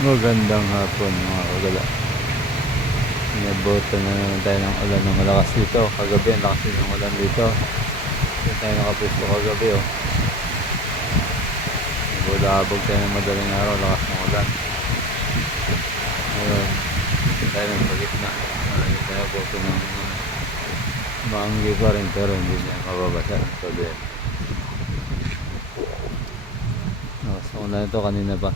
Magandang hapon mga kagala. Inabutan na naman tayo ng ulan ng malakas dito. Kagabi ang lakas din ng ulan dito. Dito tayo nakapisto kagabi oh. Nabulabog tayo ng madaling araw, lakas ng ulan. Ngayon, dito tayo ng pagitna. Marami tayo buto ng maanggi pa rin pero hindi niya mababasa ng problem. Lakas ng ulan ito kanina pa.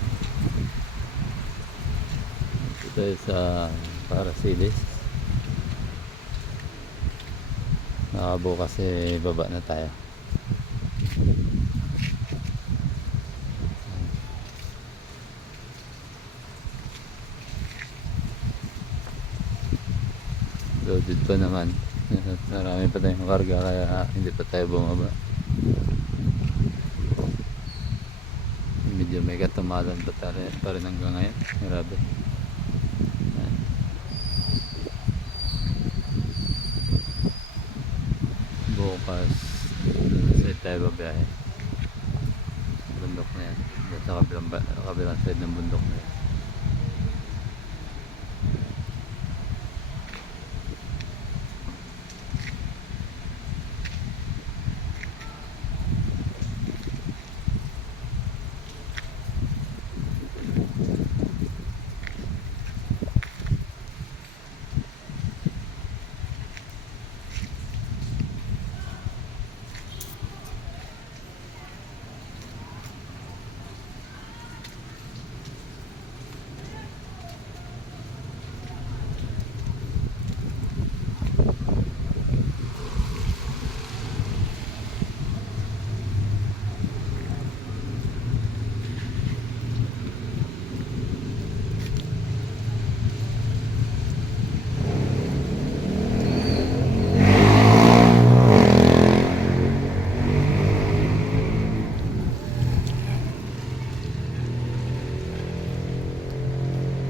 Tayo sa Parasilis. Bukas baba na tayo. Loaded pa naman. Marami pa tayong karga kaya hindi pa tayo bumaba. Medyo may katumalan pa rin hanggang ngayon. Grabe. Bukas side tayo babiyahe. Bundok na yan. Sa kabilang side ng bundok na yan.